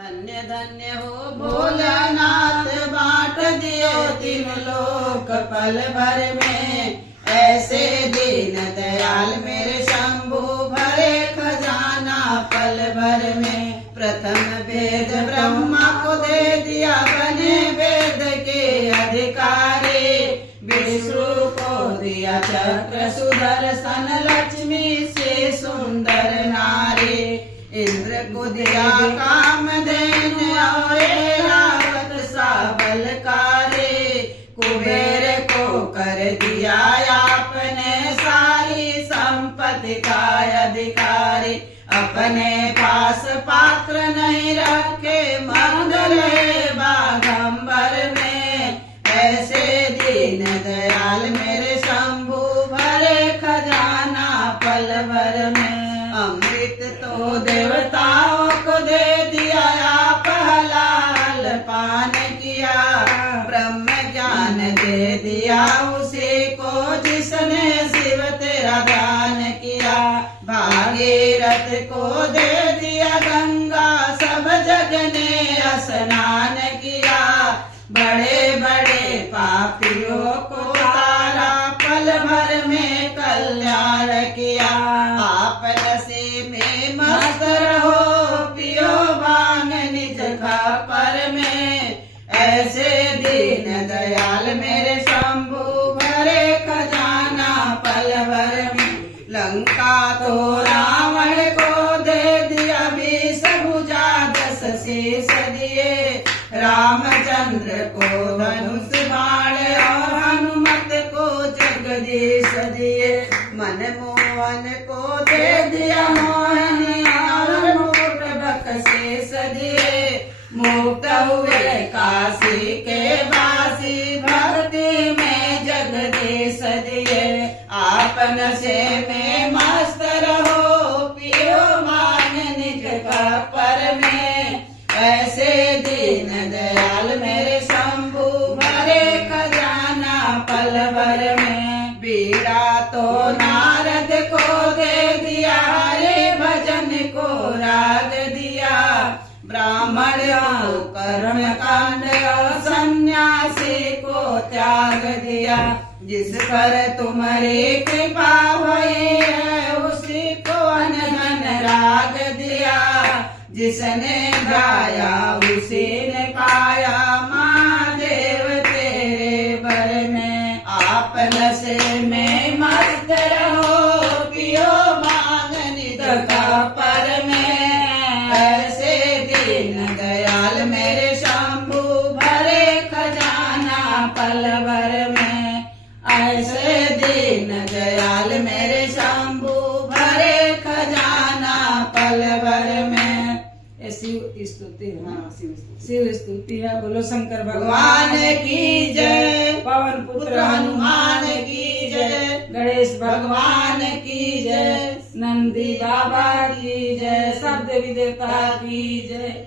धन्य धन्य हो भोलानाथ, बांट दियो तीन लोक पल भर में। ऐसे दीन दयाल मेरे शंभु, भरे खजाना पल भर में। प्रथम वेद ब्रह्मा को दे दिया, बने वेद के अधिकारी। विष्णु को दिया चक्र सुदर्शन, लक्ष्मी से सुंदर नारी। इंद्र को दिया कामधेन, और ऐरावत सा बलकारी। कुबेर को कर दिया आपने, सारी संपत्ति का अधिकारी। अपने पास पात्र नहीं रखे, मग्न रहे बागंबर में। ऐसे दीन दयाल मेरे शंभु, भरे खजाना पल भर में। अमृत तो देवताओं को दे दिया, आप हलाल पान किया। ब्रह्म ज्ञान दे दिया उसी को, जिसने शिव तेरा ध्यान किया। भागीरथ को दे दिया गंगा, सब जग ने स्नान किया। बड़े बड़े पापियों को तारा, पल भर में कल्याण किया। आप नशे में मस्त रहो, पियो भांग निज खापर में। ऐसे दीन दयाल मेरे शंभु, भरे खजाना पल भर में। लंका तो रावण को दे दिया, 20 भुजा 10 शीश दिए। रामचंद्र को धनुष बाण, और हनुमत को जगदीश दिए। मनमोहन को दे दिया मोहिनी, और मुकुट बख्शीश दिए। मुक्त हुए काशी के वासी, भक्ति में जगदीश दिए। आप नशे में मस्त रहो, पियो भांग निज खापर में। ऐसे दीन दयाल मेरे शंभु, भरे खजाना पल भर में। बीड़ा तो नारद को दे दिया, हरे भजन को राग दिया। ब्राह्मण को कर्म कांड, और सन्यासी को त्याग दिया। जिस पर तुम्हारी कृपा हुई है, उसी को अन्न धन राग दिया। जिसने गाया उसी ने पाया, महादेव तेरे बर में। आप नशे में मस्त रहो, पियो भांग निज खापर में। ऐसे दीन दयाल मेरे शंभु, भरे खजाना पल भर में। ऐसे दीन दयाल मेरे शंभु, भरे खजाना पल भर में। शिव स्तुति है। हाँ, शिव स्तुति है। बोलो शंकर भगवान की जय, पवन पुत्र हनुमान की जय, गणेश भगवान की जय, नंदी बाबा की जय, शब्द विदेवता की जय।